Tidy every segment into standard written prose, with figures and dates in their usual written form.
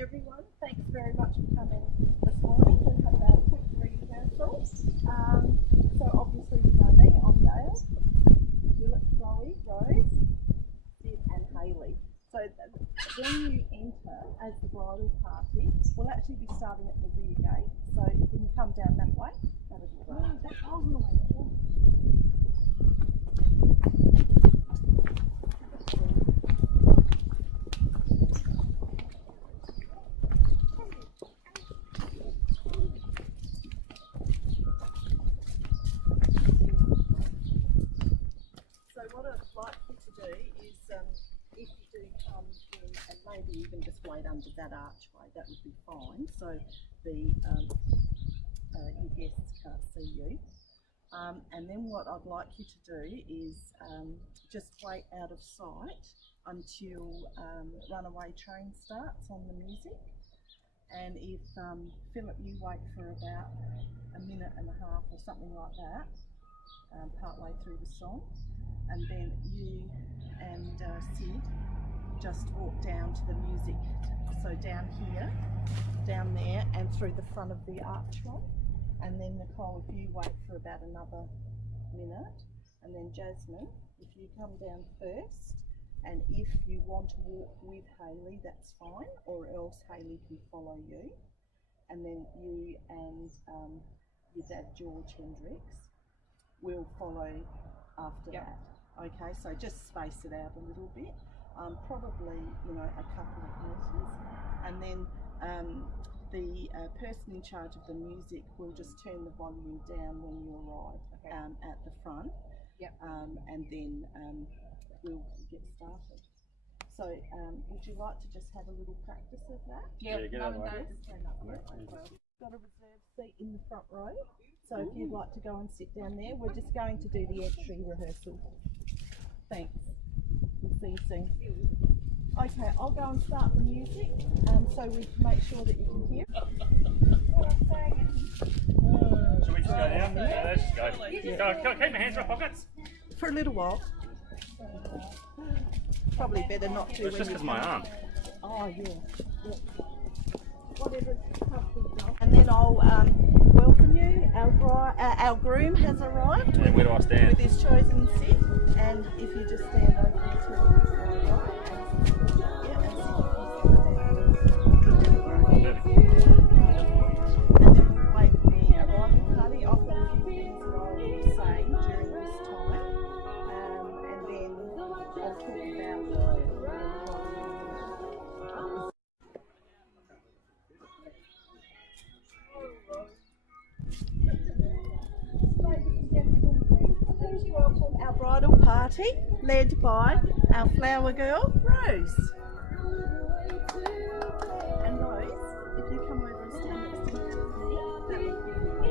everyone, thanks very much for coming this morning. We've had a quick rehearsal. So obviously you know me, I'm Dale, Philip, Chloe, Rose, Sid and Hayley. So when you enter as the bridal party, we'll actually be starting at the rear gate. So if we can come down that way, that would be great. That hole's in the way. So what I'd like you to do is, if you do come in, and maybe even just wait under that archway, that would be fine. So the your guests can't see you. And then what I'd like you to do is just wait out of sight until Runaway Train starts on the music. And if Philip, you wait for about a minute and a half or something like that, part way through the song, and then you and Sid just walk down to the music. So down here, down there, and through the front of the archway. And then Nicole, if you wait for about another minute, and then Jasmine, if you come down first, and if you want to walk with Hayley, that's fine, or else Hayley can follow you. And then you and your dad, George Hendricks, will follow after that. Okay, so just space it out a little bit, probably, you know, a couple of meters, and then the person in charge of the music will just turn the volume down when you arrive at the front. And then we'll get started. So would you like to just have a little practice of that? Yeah, get out of the way. Got a reserved seat in the front row. So if you'd like to go and sit down there, we're just going to do the entry rehearsal. Thanks. We'll see you soon. Okay, I'll go and start the music so we can make sure that you can hear. Should we just go now? Yeah, let's just go. Go, keep my hands in my pockets. For a little while. Probably better not to. It's just because my arm. Oh, yeah. Whatever's comfortable. And then I'll welcome you. Our groom has arrived. And where do I stand? With his chosen seat. And if you just stand over this way. And then we wait for the arrival party. I've got a few things that I will say during this time. And then I'll talk about Please welcome our bridal party, led by our flower girl, Rose. And Rose, if you come over and stand next to me, that would be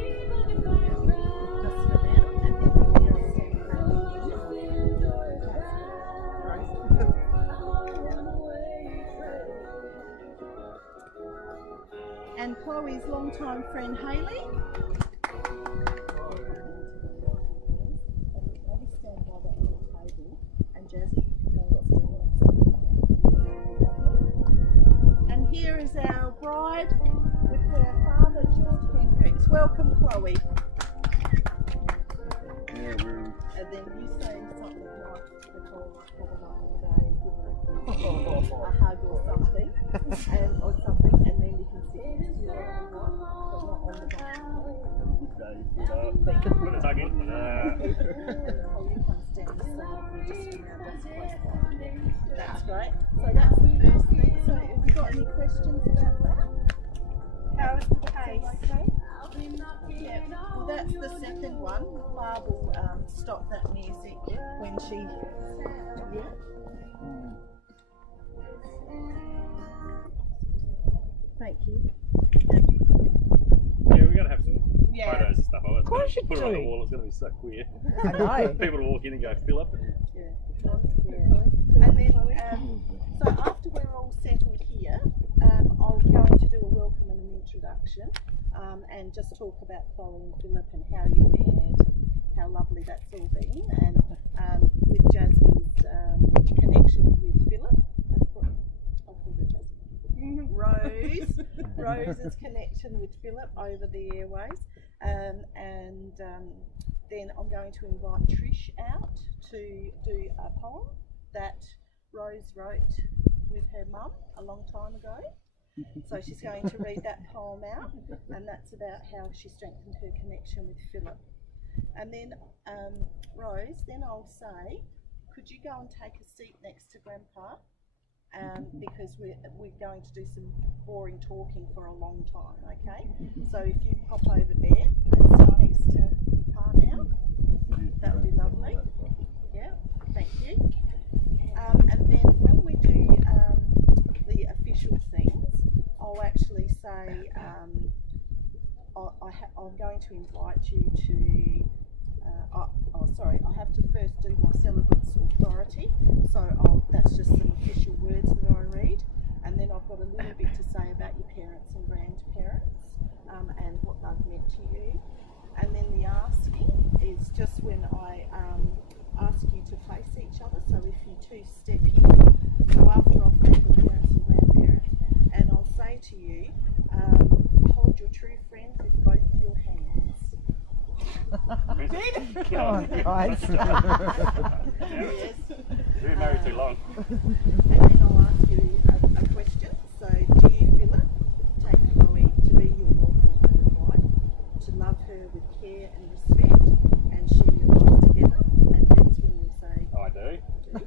just for now, and then you can stand Rose. And Chloe's longtime friend, Hayley. And here is our bride with her father, George Hendricks. Welcome, Chloe. And then you say something like, Nicole, have a nice day, give her a hug or something, and then you can sit next to your but not on the back. Put a tug in. You can stand this side, just around us close by. That's great. So that's the first thing. So have you got any questions about that? How is the pace? Okay. Yeah. Well, that's the second one. Barb will stop that music when she. Yeah. Thank you. Yeah, we got to have some photos and stuff. Of course you put it on the wall. It's going to be so queer. I know. People to walk in and go, Philip. Yeah. And then, so after we're all settled here, I'll go on to do a welcome and an introduction, and just talk about Chloe and Philip and how you met and how lovely that's all been, and with Jasmine's connection with Philip. I'll call her Jasmine. Rose Rose's connection with Philip over the airways. Then I'm going to invite Trish out to do a poem that Rose wrote with her mum a long time ago. So she's going to read that poem out, and that's about how she strengthened her connection with Philip. And then Rose, then I'll say, could you go and take a seat next to Grandpa? Because we're going to do some boring talking for a long time, okay? So if you pop over there and sit next to Pa now, that would be lovely. Yeah, thank you. And then when we do the official things, I'll actually say I'm going to invite you to. I have to first do my celibate's authority. So that's just some official words that I read, and then I've got a little bit to say about your parents and grandparents and what they've meant to you. And then the asking is just when I ask you to face each other. So if you two step in, so after I've thanked your parents and grandparents, and I'll say to you, hold your true friend with both your hands. Oh, guys. Yes. We've been married too long. And then I'll ask you a question. So, do you, Philip, take Chloe to be your lawful wedded wife, to love her with care and respect, and share your lives together? And that's when you say, I do. do.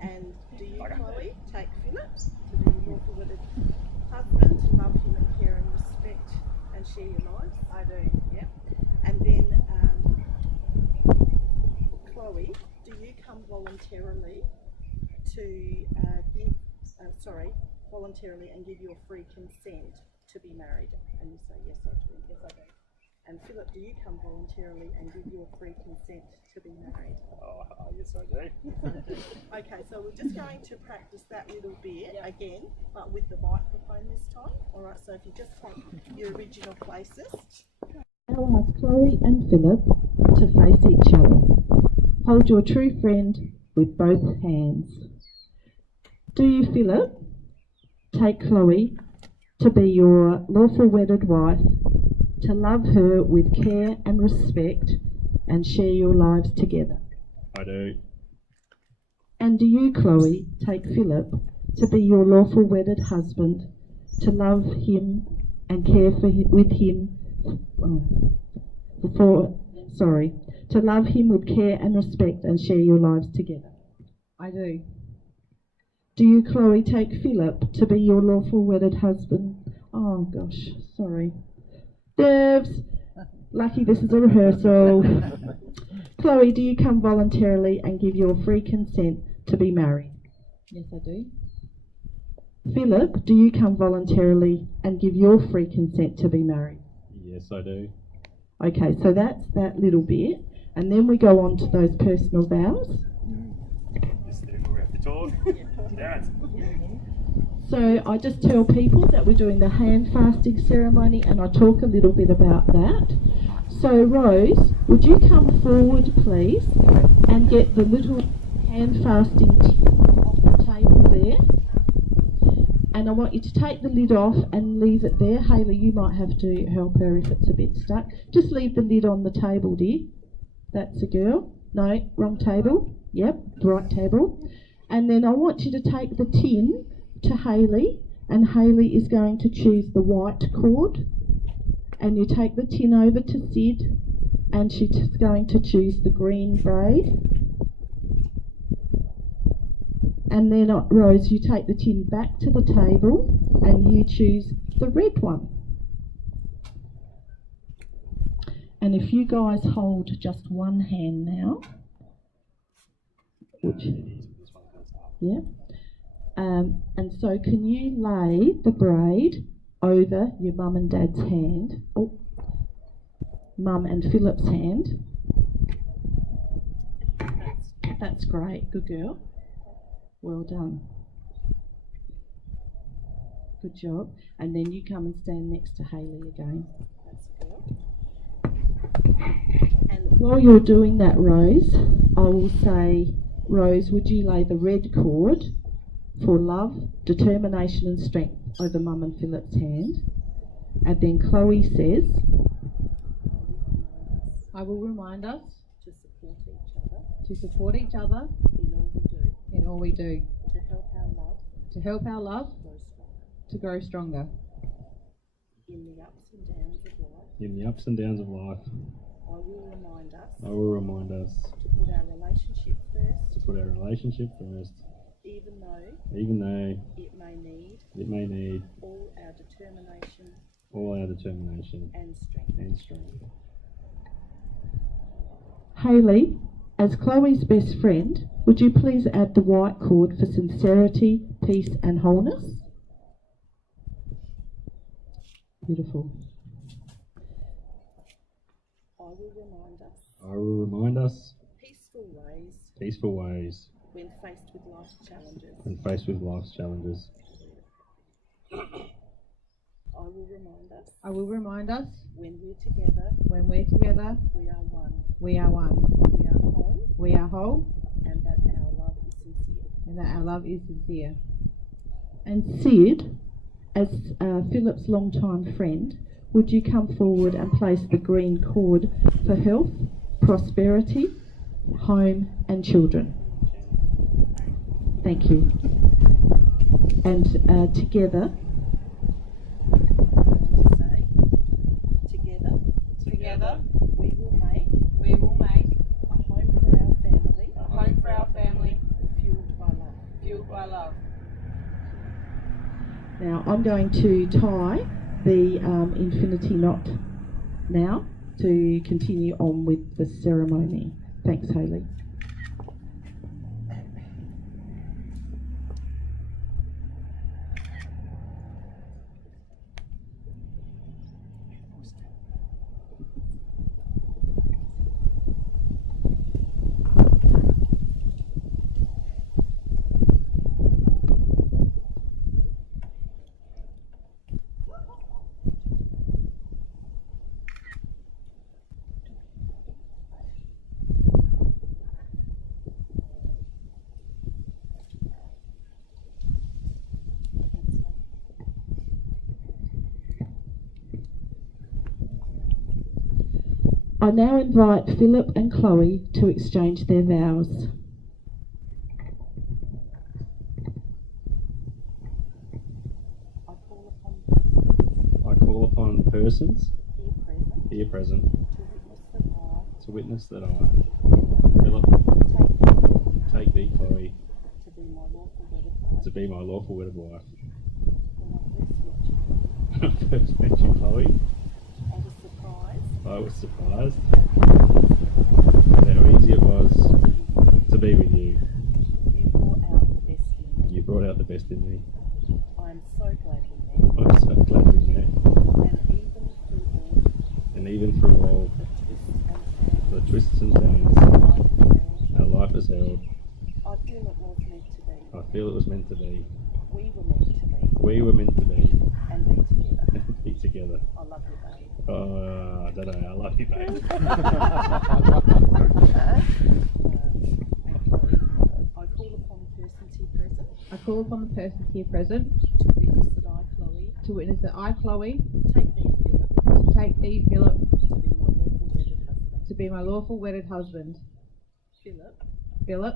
And do you, Okay. Chloe, take Philip to be your lawful wedded husband, to love him and care and respect, and share your lives? I do. Yeah. And then, Chloe, do you come voluntarily to voluntarily and give your free consent to be married? And you say, yes, I do. Yes, I do. And Philip, do you come voluntarily and give your free consent to be married? Oh, yes, I do. Okay, so we're just going to practice that little bit again, but with the microphone this time. All right, so if you just take your original places. I'll ask Chloe and Philip to face each other. Hold your true friend with both hands. Do you, Philip, take Chloe to be your lawful wedded wife, to love her with care and respect, and share your lives together? I do. And do you, Chloe, take Philip to be your lawful wedded husband, to love him and care with him to love him with care and respect and share your lives together? I do. Do you, Chloe, take Philip to be your lawful wedded husband? Oh gosh, sorry. Devs, lucky this is a rehearsal. Chloe, do you come voluntarily and give your free consent to be married? Yes, I do. Philip, do you come voluntarily and give your free consent to be married? Yes, I do. Okay, so that's that little bit, and then we go on to those personal vows. Just we have to talk. Dance. So I just tell people that we're doing the hand fasting ceremony, and I talk a little bit about that. So Rose, would you come forward please and get the little hand fasting tin off the table there? And I want you to take the lid off and leave it there. Hayley, you might have to help her if it's a bit stuck. Just leave the lid on the table, dear. That's a girl. No, wrong table. Yep, right table. And then I want you to take the tin to Hayley, and Hayley is going to choose the white cord. And you take the tin over to Sid, and she's going to choose the green braid. And then, Rose, you take the tin back to the table and you choose the red one. And if you guys hold just one hand now, and so can you lay the braid over your mum and dad's hand, mum and Philip's hand. That's great, good girl. Well done. Good job. And then you come and stand next to Hayley again. That's good. And while you're doing that, Rose, I will say, Rose, would you lay the red cord for love, determination and strength over Mum and Philip's hand? And then Chloe says, I will remind us to support each other to support each other in all we do, in all we do, to help our love to grow stronger in the ups and downs of life. In the ups and downs of life, I will remind us I will remind us to put our relationship first, to put our relationship first, even though it may need need all our determination and and strength. strength. Hayley, as Chloe's best friend, would you please add the white cord for sincerity, peace and wholeness? Beautiful. I will remind us I will remind us peaceful ways peaceful ways when faced with life's challenges. when faced with life's challenges. I will remind us I will remind us when we're together, when we're together, we are one, we are one, we are whole, we are whole, and that our love is sincere. and that our love is sincere. And Sid, as Philip's longtime friend, would you come forward and place the green cord for health, prosperity, home and children? Thank you. And together, To say, together, we will make a home for our family, fueled by love. now I'm going to tie the infinity knot now to continue on with the ceremony. Thanks, Hayley. I now invite Philip and Chloe to exchange their vows. I call upon I call upon persons here present here present to witness that I, to witness that I, Philip, take thee, Chloe, to be my lawful wedded wife. to be my lawful wedded wife. When I first met you, When I first met you, Chloe, I was surprised at how easy it was to be with you. you brought out the best in me. You brought out the best in me. I am so glad we met, I'm so glad we met. and even through all And even through all the twists and turns the life has held, I feel it was meant to be. I feel it was meant to be. We were meant to be We were meant to be and be together. and be together. I love you, babe. I don't know, I love you, babe. And Chloe, I call upon persons here present I call upon the persons here present to witness that I, Chloe, to witness that I, Chloe, take thee, Philip, take thee, Philip, to be my lawful wedded husband. to be my lawful wedded husband. Philip, Philip,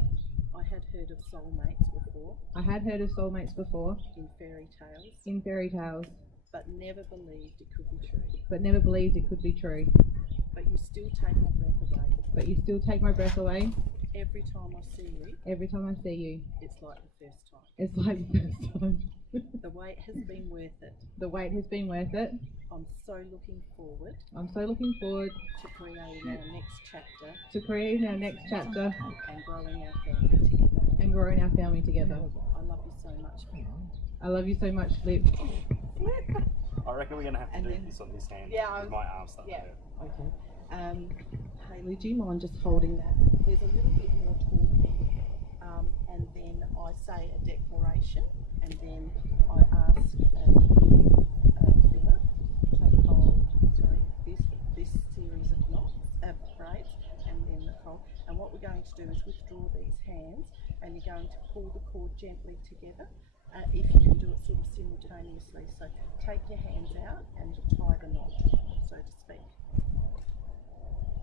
I had heard of soulmates before I had heard of soulmates before in fairy tales, but never believed it could be true. never believed it could be true. But you still take my breath away. But you still take my breath away Every time I see you, every time I see you. it's like the first time. It's like the first time. The wait has been worth it. The wait has been worth it. I'm so looking forward I'm so looking forward to creating our next chapter to creating our next chapter and growing our family together. and growing our family together. I love you so much, Phil. I love you so much, Flip. I reckon we're going to have to And do then- this on this hand. Yeah, with my arms stuck yeah. there. Okay. Hayley, do you mind just holding that? There's a little bit more talking, and then I say a declaration, and then I ask Philip to hold this series of knots, braids, and then Nicole. And what we're going to do is withdraw these hands, and you're going to pull the cord gently together if you can do it sort of simultaneously. So take your hands out and tie the knot, so to speak.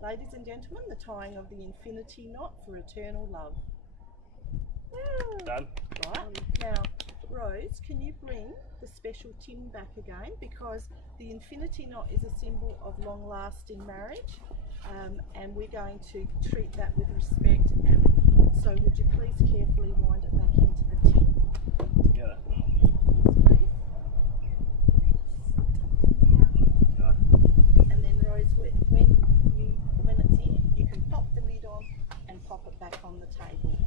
Ladies and gentlemen, the tying of the infinity knot for eternal love. Done. Right, now Rose, can you bring the special tin back again, because the infinity knot is a symbol of long-lasting marriage, and we're going to treat that with respect, and so would you please carefully wind it back into the tin? Together. Please. And then Rose, when it's in, you can pop the lid on and pop it back on the table.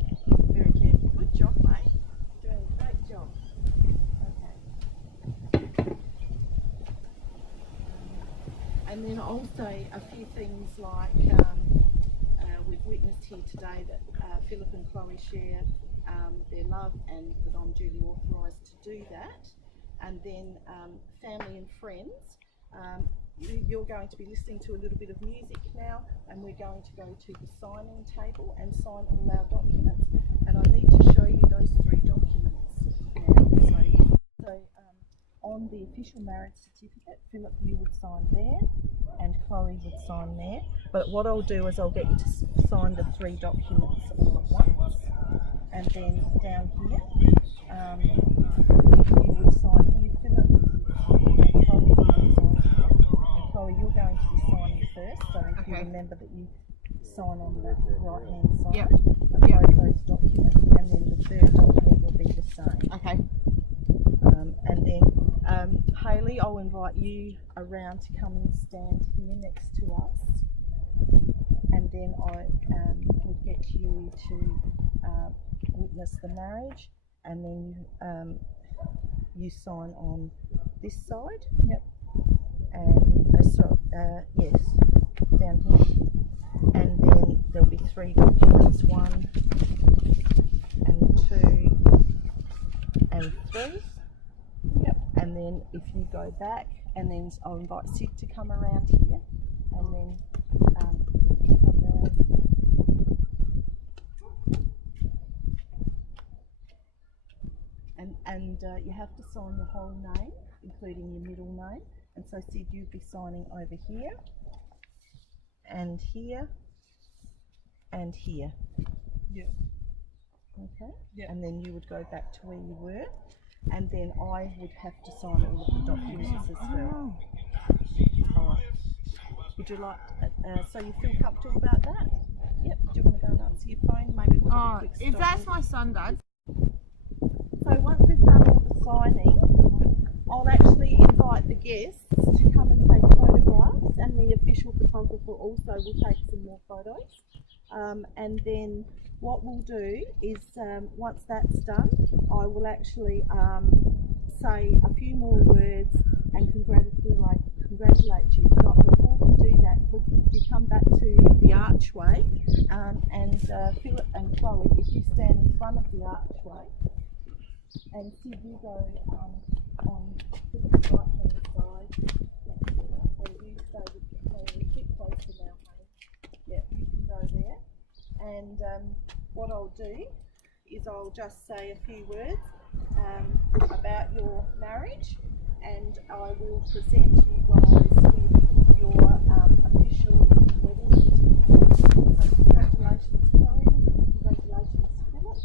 Very careful. Good job, mate. You're doing a great job. Okay. And then I'll say a few things like we've witnessed here today that Philip and Chloe share their love, and that I'm duly authorised to do that. And then family and friends. You're going to be listening to a little bit of music now, and we're going to go to the signing table and sign all our documents. And I need to show you those 3 documents now. So on the official marriage certificate, Philip, you would sign there, and Chloe would sign there. But what I'll do is I'll get you to sign the 3 documents all at once, and then down here, you would sign here, Philip, and Chloe would sign here. And Chloe, you're going to be signing first, so if you remember that you sign on the right hand side of both those documents, and then the 3rd document will be the same. Okay. And then Hayley, I'll invite you around to come and stand here next to us, and then I would get you to witness the marriage, and then you sign on this side. Yep. And yes, down here, and then there'll be 3 documents, 1 and 2 and 3. Yep. And then if you go back, and then I'll invite Sid to come around here, and then you come around. And you have to sign your whole name, including your middle name. And so Sid, you'd be signing over here, and here, and here. Yeah. Okay. Yeah. And then you would go back to where you were, and then I would have to sign all of the documents as well. Alright. Would you like, so you feel comfortable about that? Yep. Do you want to go and answer your phone? Maybe we'll have a quick if stop. that's my son, Dad. So once we've done all the signing, I'll actually invite the guests to come and take photographs, and the official photographer also will take some more photos. And then what we'll do is, once that's done, I will actually say a few more words and congratulate you. But before we do that, could you come back to the archway, and Philip and Chloe, if you stand in front of the archway, and Sid, you go on to the right hand side next to it, or you stay with me a bit closer now, hey? Yeah, you can go there. And what I'll do is I'll just say a few words about your marriage, and I will present you guys with your official wedding certificate. So congratulations, Chloe. Congratulations, Philip.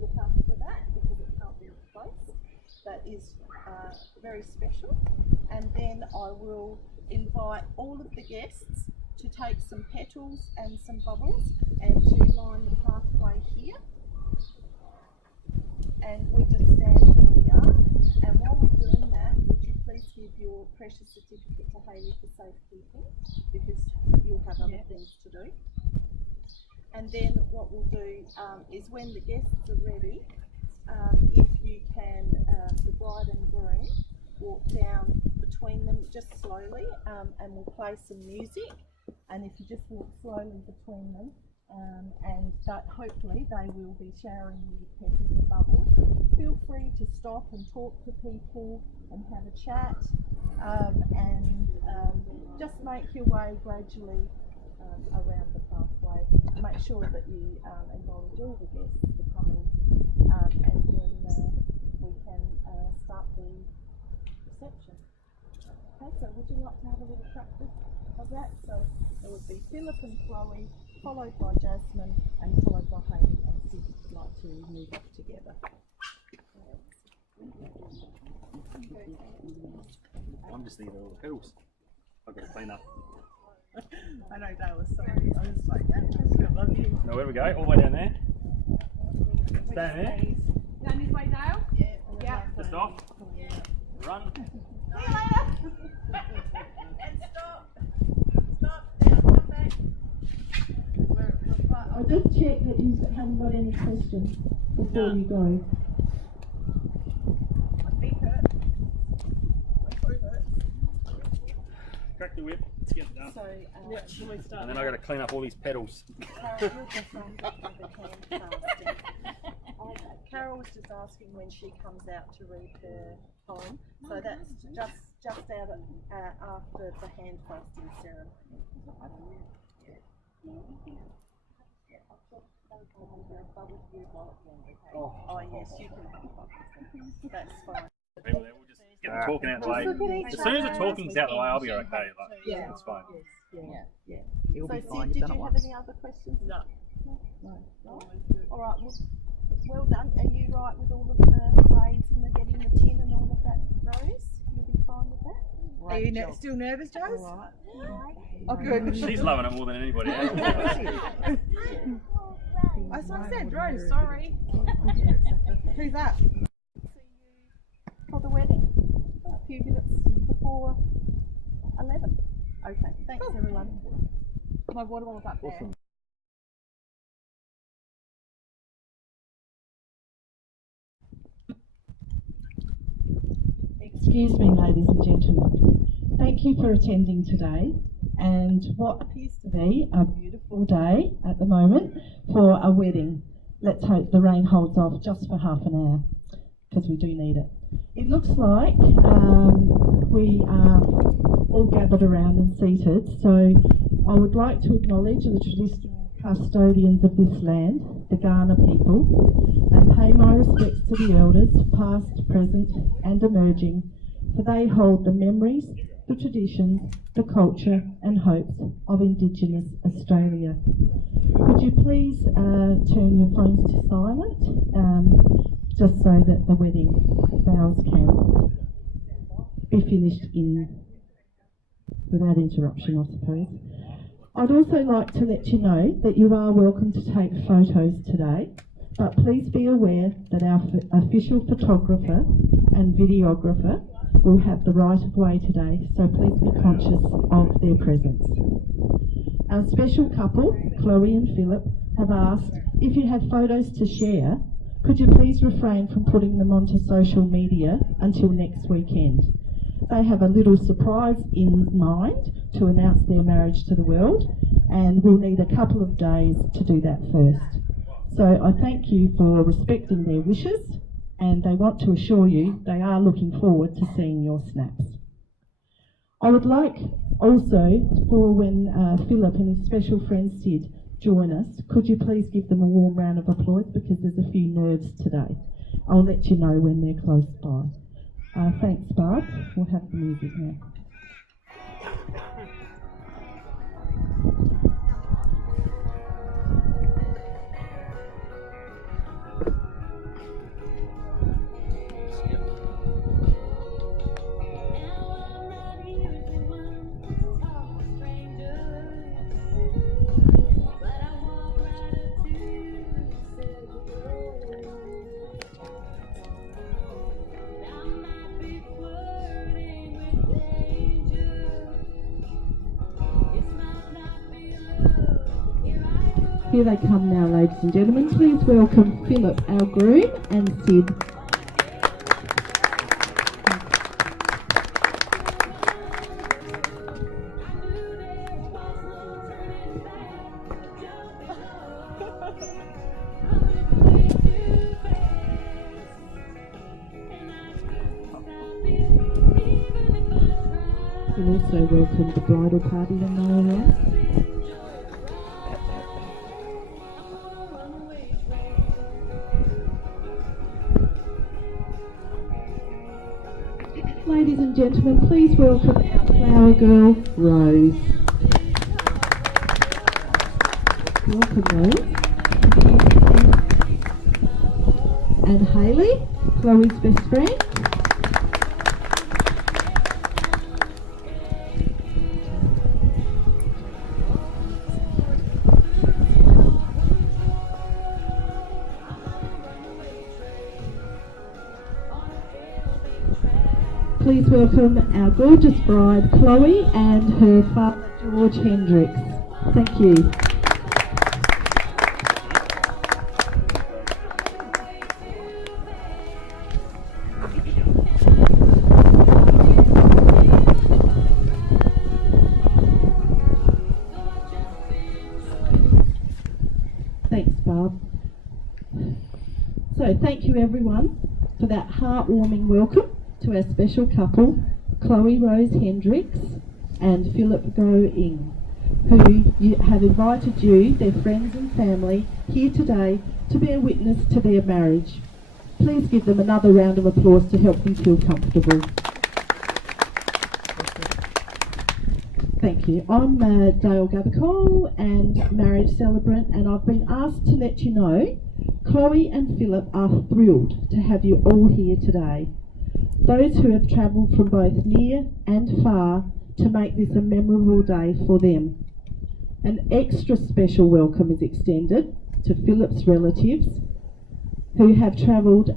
Look after that, because it can't be replaced. That is very special. And then I will invite all of the guests to take some petals and some bubbles and to line the pathway here. And we just stand where we are. And while we're doing that, would you please give your precious certificate to Hayley for safekeeping, because you'll have other things to do. And then what we'll do is, when the guests are ready, if you can, the bride and groom, walk down between them just slowly, and we'll play some music. And if you just walk slowly between them, and that hopefully they will be showering you with petals and bubbles. Feel free to stop and talk to people and have a chat, and just make your way gradually around the pathway. Make sure that you acknowledge all the guests for coming, and then a little practice of that. So it would be Philip and Chloe, followed by Jasmine, and followed by Hayley and Sid if you'd like to move off together. I'm just thinking of all the pedals. I've got to clean up. I know Dale was sorry. I was like, I love you. Now where we go? All the way down there. Stay there. Down this way, Dale? Yeah. Just off. Run. See you later. And stop. Stop. Now come back. I'll just check that you haven't got any questions before you go. My feet hurt. My toe hurts. Crack the whip. Let's get it done. So, And then I got to clean up all these pedals. Carol was just asking when she comes out to read her poem. So that's just out after the hand fasting ceremony. Oh yes, you can have fun. That's fine. People there, we'll just get them talking out the way. As soon as the talking's out the way, I'll be okay. Like, Yeah. it's fine. Yes, yeah. It'll So be fine. Sid, did you have any other questions? No. All right. Well done. Are you right with all of the grades and the getting the tin and all of that, Rose? You'll be fine with that? Are you still nervous, Joe? All right. Oh, good. She's loving it more than anybody else. That's what I said, Rose, sorry. Who's that? See you for the wedding a few minutes before 11. Okay. Thanks, everyone. My water bottle's up there. Excuse me, ladies and gentlemen. Thank you for attending today and what appears to be a beautiful day at the moment for a wedding. Let's hope the rain holds off just for half an hour because we do need it. It looks like we are all gathered around and seated, so I would like to acknowledge the traditional custodians of this land, the Kaurna people, and pay my respects to the elders, past, present and emerging, for they hold the memories, the traditions, the culture and hopes of Indigenous Australia. Could you please turn your phones to silent, just so that the wedding vows can be finished without interruption, I suppose. I'd also like to let you know that you are welcome to take photos today, but please be aware that our official photographer and videographer will have the right of way today, so please be conscious of their presence. Our special couple, Chloe and Philip, have asked if you have photos to share, could you please refrain from putting them onto social media until next weekend. They have a little surprise in mind to announce their marriage to the world, and we'll need a couple of days to do that first. So I thank you for respecting their wishes, and they want to assure you they are looking forward to seeing your snaps. I would like also for when Philip and his special friend Sid join us, could you please give them a warm round of applause because there's a few nerves today. I'll let you know when they're close by. Thanks, Barb. We'll have the music now. Here they come now, ladies and gentlemen. Please welcome Philip, our groom, and Sid. We'll also welcome the bridal party when they arrive. Ladies and gentlemen, please welcome our flower girl, Rose. Welcome, Rose. And Hayley, Chloe's best friend. Please welcome our gorgeous bride, Chloe, and her father, George Hendricks. Thank you. Thanks, Barb. So thank you everyone for that heartwarming welcome to our special couple, Chloe Rose Hendricks and Philip Go-Ing, who have invited you, their friends and family, here today to bear witness to their marriage. Please give them another round of applause to help them feel comfortable. Thank you. I'm Dale Gathercole and marriage celebrant, and I've been asked to let you know Chloe and Philip are thrilled to have you all here today. Those who have travelled from both near and far to make this a memorable day for them. An extra special welcome is extended to Philip's relatives who have travelled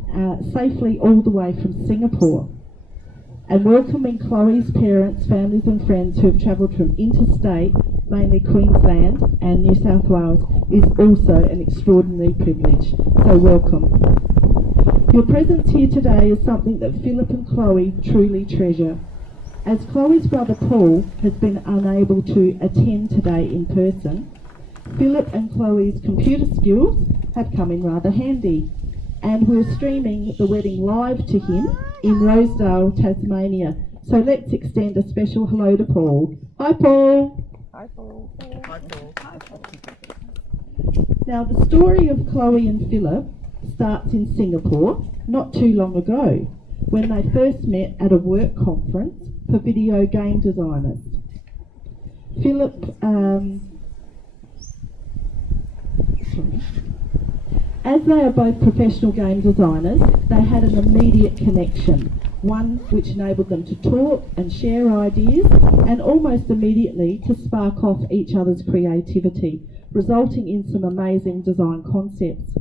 safely all the way from Singapore. And welcoming Chloe's parents, families and friends who have travelled from interstate, mainly Queensland and New South Wales, is also an extraordinary privilege. So welcome. Your presence here today is something that Philip and Chloe truly treasure. As Chloe's brother Paul has been unable to attend today in person, Philip and Chloe's computer skills have come in rather handy, and we're streaming the wedding live to him in Rosedale, Tasmania. So let's extend a special hello to Paul. Hi Paul! Hi, Paul. Hi, Paul. Hi, Paul. Now the story of Chloe and Philip starts in Singapore not too long ago, when they first met at a work conference for video game designers. Philip, as they are both professional game designers, they had an immediate connection, one which enabled them to talk and share ideas, and almost immediately to spark off each other's creativity, resulting in some amazing design concepts.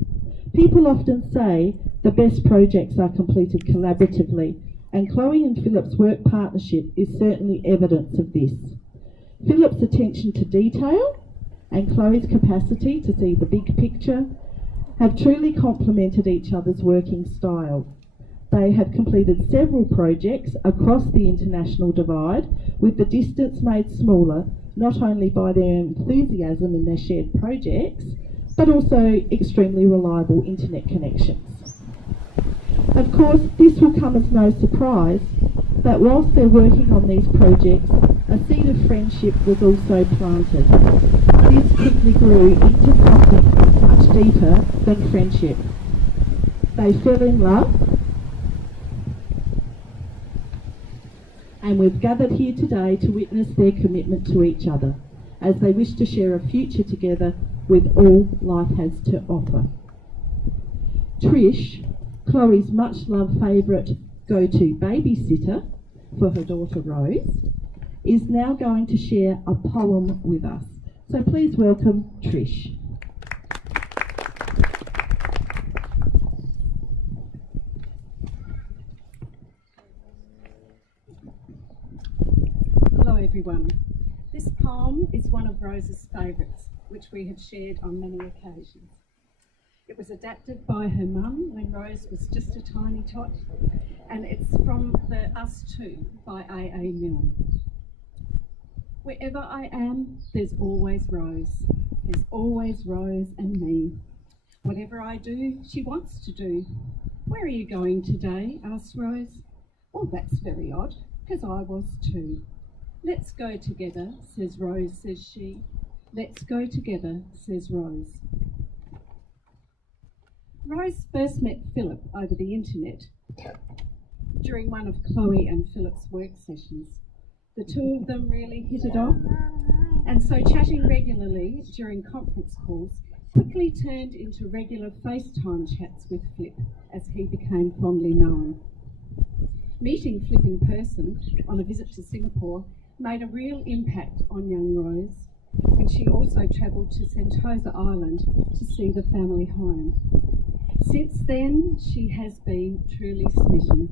People often say the best projects are completed collaboratively, and Chloe and Philip's work partnership is certainly evidence of this. Philip's attention to detail and Chloe's capacity to see the big picture have truly complemented each other's working style. They have completed several projects across the international divide, with the distance made smaller not only by their enthusiasm in their shared projects, but also extremely reliable internet connections. Of course, this will come as no surprise that whilst they're working on these projects, a seed of friendship was also planted. This quickly grew into something much deeper than friendship. They fell in love, and we've gathered here today to witness their commitment to each other, as they wish to share a future together with all life has to offer. Trish, Chloe's much-loved favourite go-to babysitter for her daughter Rose, is now going to share a poem with us. So please welcome Trish. Hello everyone. This poem is one of Rose's favourites, which we have shared on many occasions. It was adapted by her mum when Rose was just a tiny tot, and it's from the Us Two by A.A. Milne. Wherever I am, there's always Rose. There's always Rose and me. Whatever I do, she wants to do. Where are you going today? Asked Rose. Well, that's very odd, because I was too. Let's go together, says Rose, says she. Let's go together, says Rose. Rose first met Philip over the internet during one of Chloe and Philip's work sessions. The two of them really hit it off, and so chatting regularly during conference calls quickly turned into regular FaceTime chats with Flip, as he became fondly known. Meeting Flip in person on a visit to Singapore made a real impact on young Rose, when she also travelled to Sentosa Island to see the family home. Since then, she has been truly smitten.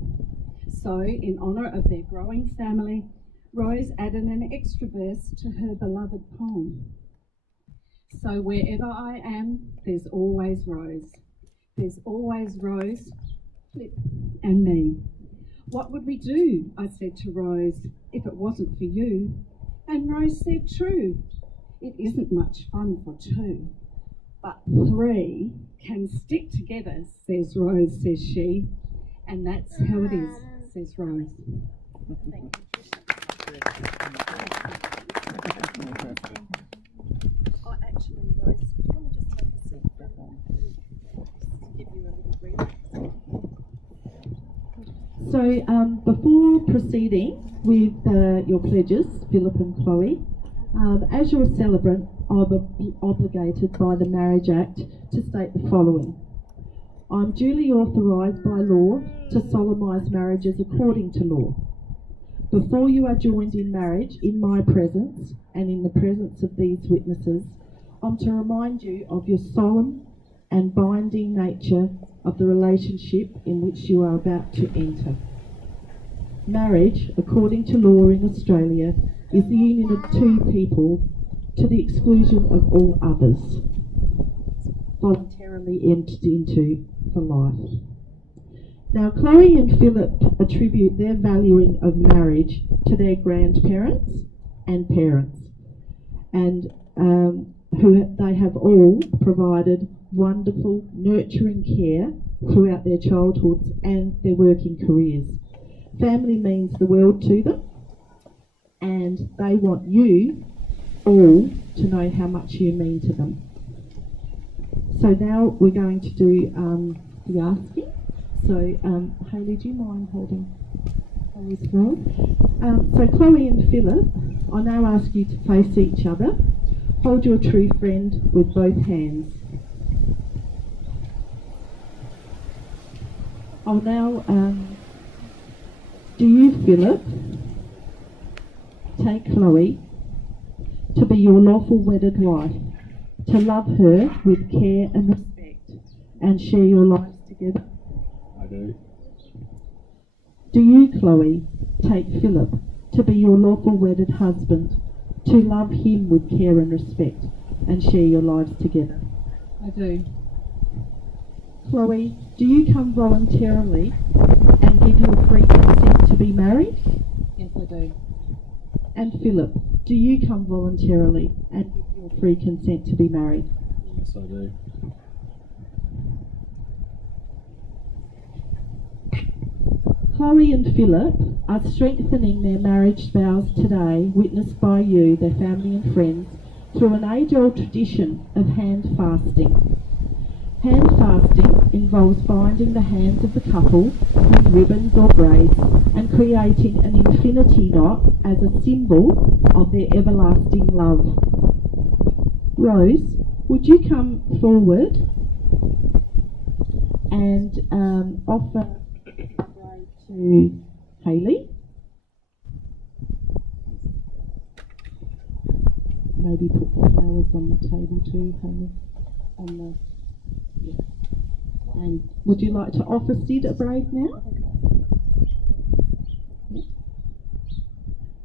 So, in honour of their growing family, Rose added an extra verse to her beloved poem. So wherever I am, there's always Rose. There's always Rose, Flip, and me. What would we do, I said to Rose, if it wasn't for you? And Rose said, true. It isn't much fun for two, but three can stick together, says Rose, says she. And that's how it is, says Rose. Oh, actually, Rose, do you want to just take a seat? Give you a little breather. So before proceeding with your pledges, Philip and Chloe, as your celebrant, I'm obligated by the Marriage Act to state the following. I'm duly authorised by law to solemnise marriages according to law. Before you are joined in marriage in my presence and in the presence of these witnesses, I'm to remind you of your solemn and binding nature of the relationship in which you are about to enter. Marriage, according to law in Australia, is the union of two people to the exclusion of all others, voluntarily entered into for life. Now, Chloe and Philip attribute their valuing of marriage to their grandparents and parents, and who they have all provided wonderful, nurturing care throughout their childhoods and their working careers. Family means the world to them, and they want you all to know how much you mean to them. So now we're going to do the asking. So, Hayley, do you mind holding Chloe's phone? So Chloe and Philip, I now ask you to face each other. Hold your true friend with both hands. I'll now, do you, Philip, take Chloe to be your lawful wedded wife, to love her with care and respect, and share your lives together? I do. Do you, Chloe, take Philip to be your lawful wedded husband, to love him with care and respect, and share your lives together? I do. Chloe, do you come voluntarily and give your free consent to be married? Yes, I do. And Philip, do you come voluntarily and give your free consent to be married? Yes, I do. Chloe and Philip are strengthening their marriage vows today, witnessed by you, their family and friends, through an age-old tradition of hand fasting. Hand fasting involves binding the hands of the couple with ribbons or braids and creating an infinity knot as a symbol of their everlasting love. Rose, would you come forward and offer a braid to Hayley? Maybe put the flowers on the table too, Hayley. On the And would you like to offer Sid a braid now?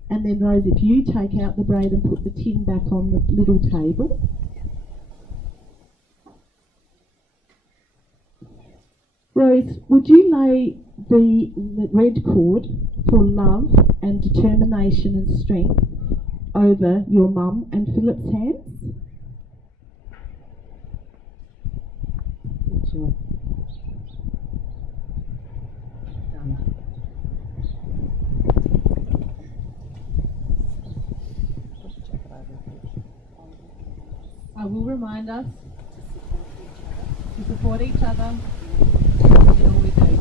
And then Rose, if you take out the braid and put the tin back on the little table. Rose, would you lay the red cord for love and determination and strength over your mum and Philip's hands? Good job. Done. I will remind us to support each other in all we do.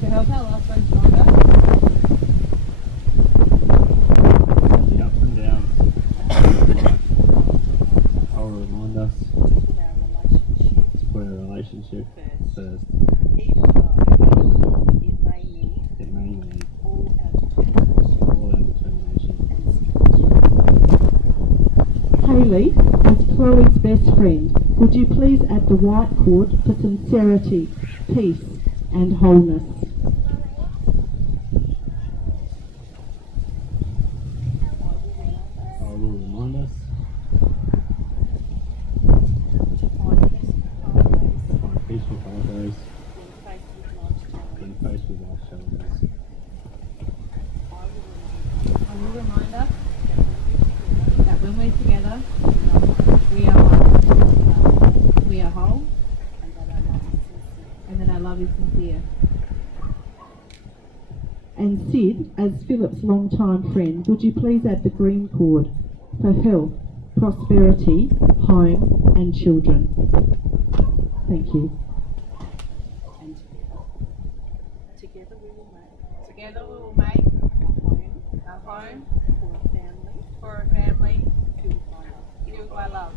To help our loved ones stronger first, even though it may need all our determination and strength. Hayley, as Chloe's best friend, would you please add the white cord for sincerity, peace and wholeness? I will remind us To find peaceful pathways on peaceful pathways when when faced with life's challenges. I will remind us that when we're together, we are one. We are whole, and that our love is sincere. And Sid, as Philip's longtime friend, would you please add the green cord for health, prosperity, home and children? Thank you. and together we will make Together we will make a home a home for a family for a family fueled by love. fueled by love.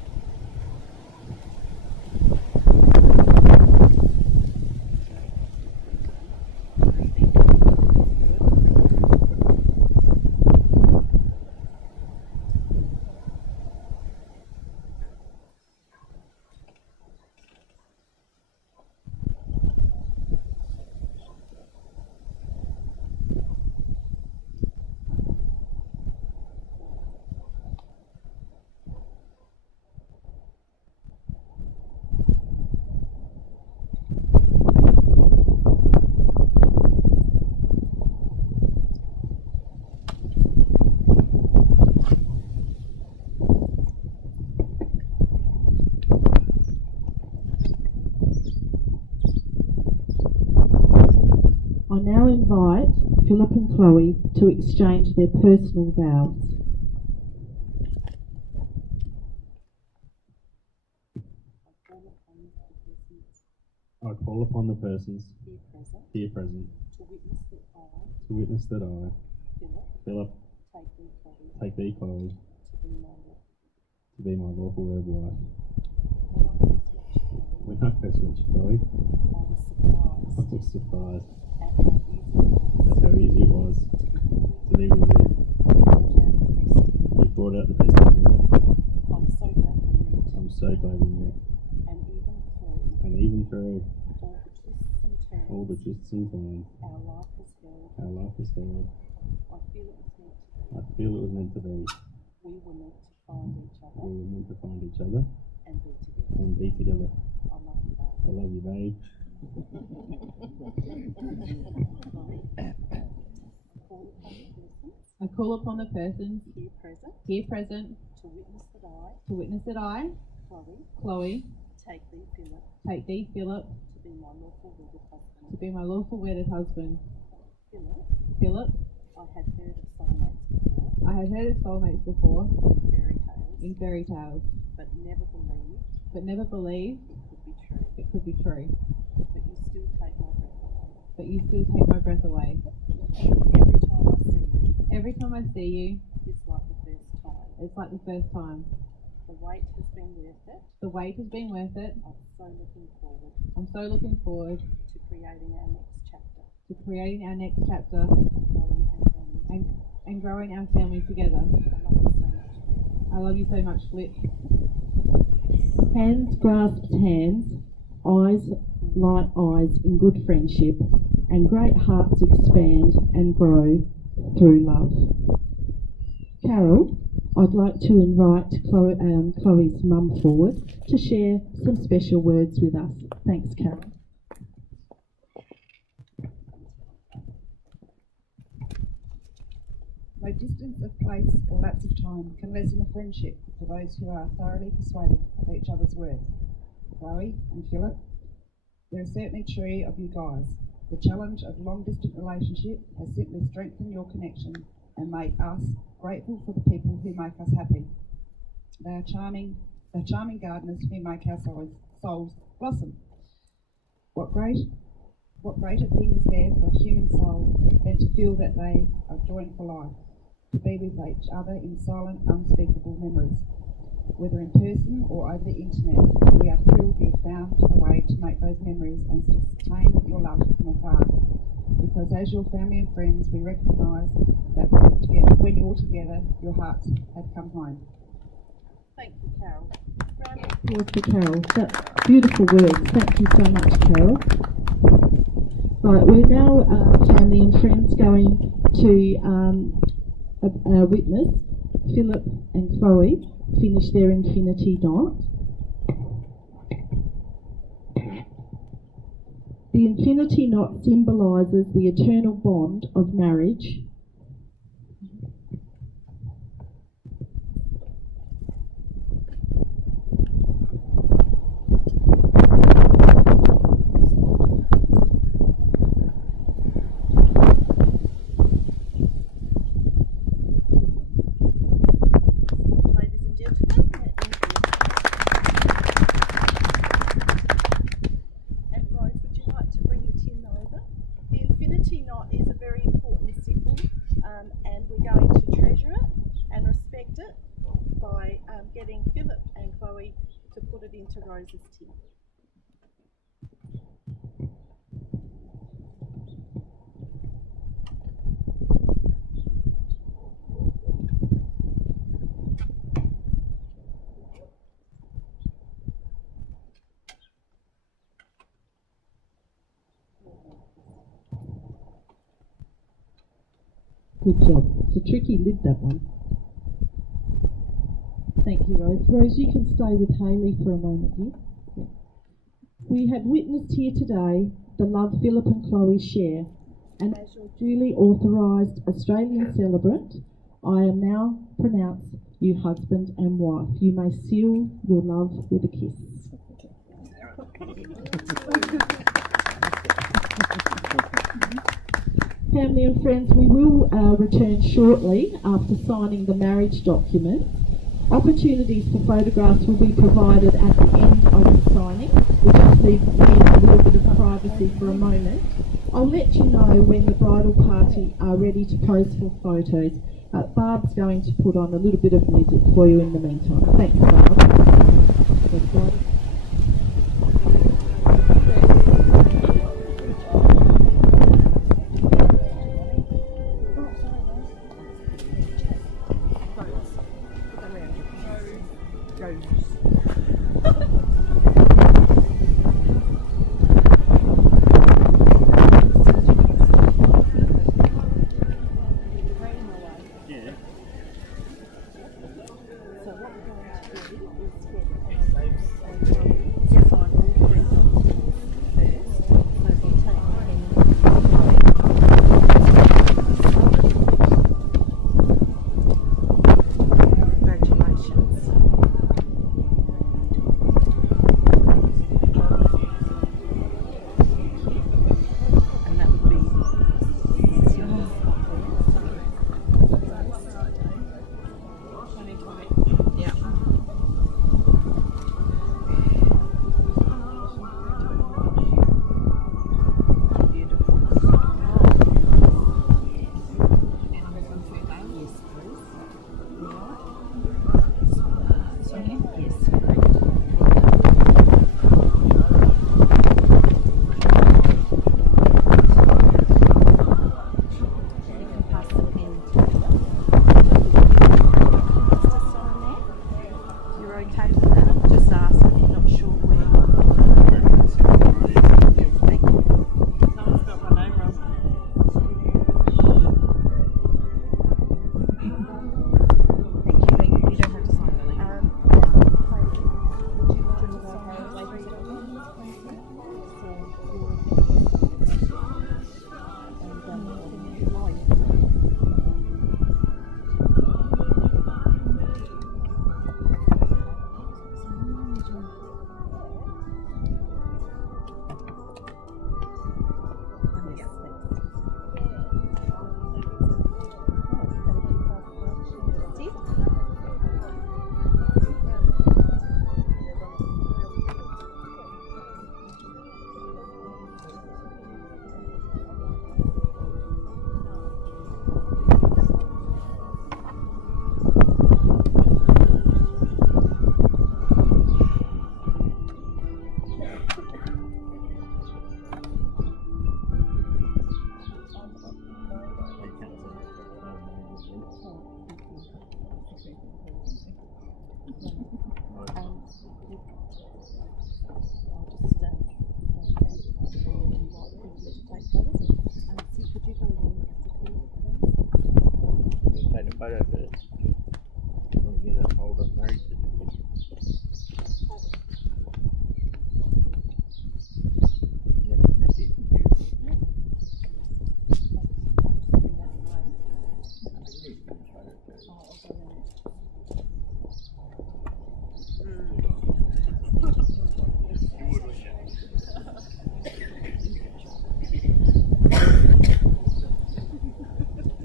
I now invite Philip and Chloe to exchange their personal vows. I call upon the persons Here present here present to witness that I, to witness that I, Philip, Philip, take thee, Chloe, take thee, Chloe, to be my lawful to be my lawful wed wife. When I first met you, Chloe, When I first met you, Chloe, I I was surprised at how easy it was at how easy it was to be with you. You brought out the best in me. You brought out the best in me. I'm so glad we met, I'm so glad we met. and even through And even through all the twists and turns all the twists and turns our life has held, our life has held, I feel it was meant to be. I feel it was meant to be. We were meant to find each other We were meant to find each other and be together. and be together. I love you, babe. I love you, babe. I call upon the persons Here present here present to witness that I, Chloe, Chloe, take thee, Philip, to be my lawful wedded husband. Philip. I had heard of soulmates before, I had heard of soulmates before in fairy tales, in fairy tales, but never believed it could be true. But you still take my breath away. But you still take my breath away. Every time I see you, Every time I see you, it's like the first time. it's like the first time. The wait has been worth it. The wait has been worth it. I'm so looking forward to creating our next chapter and growing our family together. I love you so much, I love you so much, Flip. Hands grasped hands, eyes light eyes in good friendship, and great hearts expand and grow through love. Carol, I'd like to invite Chloe's mum forward to share some special words with us. Thanks, Carol. No distance of place or lapse of time can lessen a friendship for those who are thoroughly persuaded of each other's worth. Chloe and Philip, there is certainly true of you guys. The challenge of long-distance relationship has simply strengthened your connection and made us grateful for the people who make us happy. They are charming gardeners who make our souls blossom. What greater thing is there for a human soul than to feel that they are joined for life, to be with each other in silent, unspeakable memories. Whether in person or over the internet, we are thrilled you've found a way to make those memories and sustain your love from afar. Because as your family and friends, we recognise that when you're together, your hearts have come home. Thank you, Carol. Applause for Carol. That's beautiful words. Thank you so much, Carol. Right, we're now family and friends going to witness Philip and Chloe finish their infinity knot. The infinity knot symbolises the eternal bond of marriage. Ladies and gentlemen, and Rose, would you like to bring the tin over? The infinity knot is a very important symbol, and we're going to treasure it and respect it by getting Philip and Chloe to put it into Rose's tin. Good job. It's a tricky lid, that one. Thank you, Rose. Rose, you can stay with Hayley for a moment, dear. Yeah. We have witnessed here today the love Philip and Chloe share, and as your duly authorised Australian celebrant, I am now pronounce you husband and wife. You may seal your love with a kiss. Family and friends, we will return shortly after signing the marriage document. Opportunities for photographs will be provided at the end of the signing. We'll just leave a little bit of privacy for a moment. I'll let you know when the bridal party are ready to pose for photos. Barb's going to put on a little bit of music for you in the meantime. Thanks, Barb. Yeah. So what we're going to do is get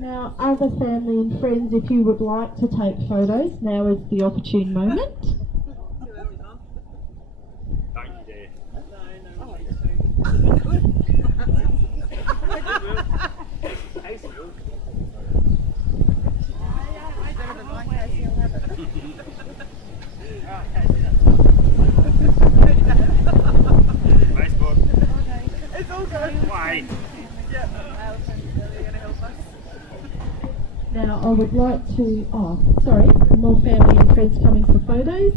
Now, other family and friends, if you would like to take photos, now is the opportune moment. Don't you dare. Facebook. It's all good. Wait. Now, I would like to, more family and friends coming for photos.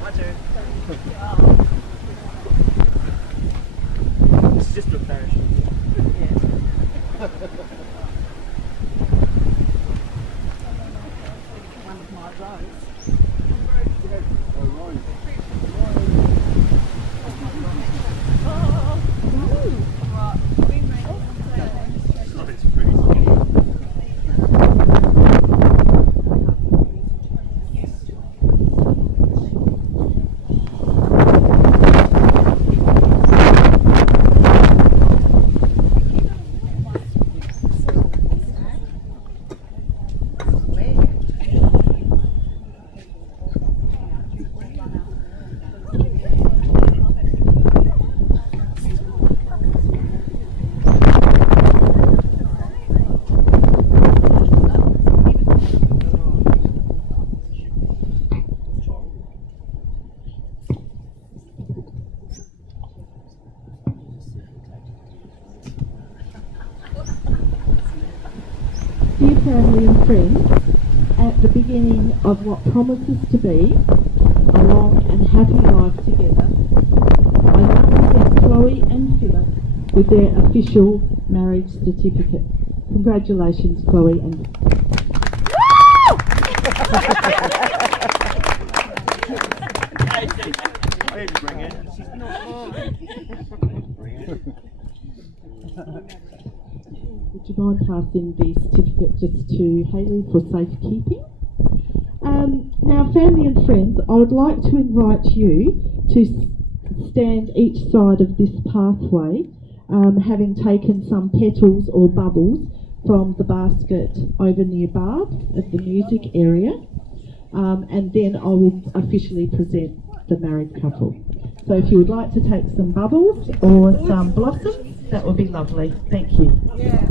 My turn. This is just embarrassing. One of my rows. Oh, it's pretty skinny. Dear family and friends, at the beginning of what promises to be a long and happy life together, I now present Chloe and Philip with their official marriage certificate. Congratulations, Chloe and I didn't bring it. She's not Would you mind passing the certificate just to Hayley for safekeeping? Now, family and friends, I would like to invite you to stand each side of this pathway, having taken some petals or bubbles from the basket over near Barb at the music area, and then I will officially present the married couple. So if you would like to take some bubbles or some blossoms, that would be lovely. Thank you. Yeah,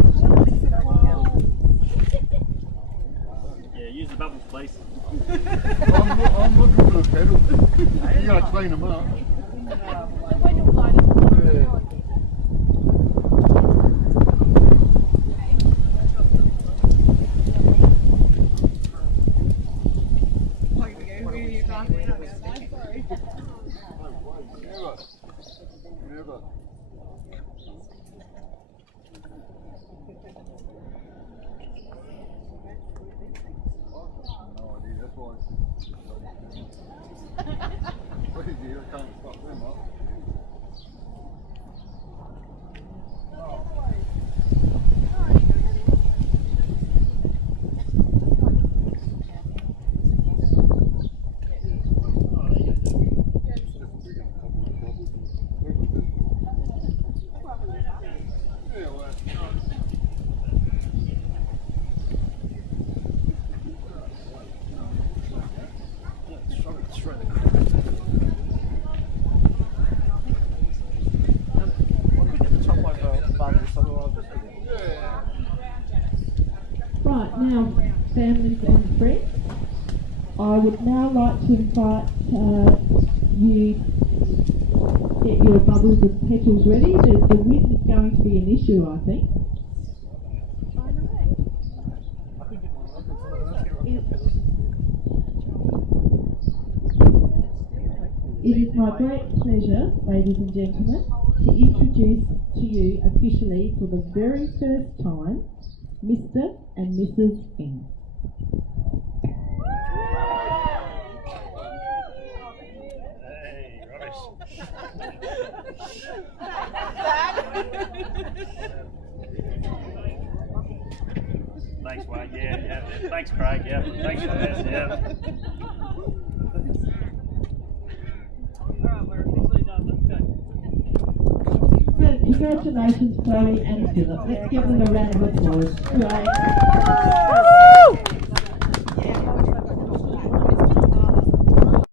use the bubbles, please. I'm looking for the pedals. You gotta clean them up. Yeah. Never. No idea, that's why what did you? I can't stop them up. Right, now, families and friends, I would now like to invite you get your bubbles and petals ready. The width is going to be an issue, I think. It is my great pleasure, ladies and gentlemen, to introduce to you officially for the very first time, Mr. and Mrs. Ng. Hey, rubbish. Thanks, Wayne. Yeah. Thanks, Craig. Yeah. Thanks for this. Yeah. Alright, we're officially done. Let's go. Congratulations, Chloe and Philip. Let's give them a round of applause. Hooray.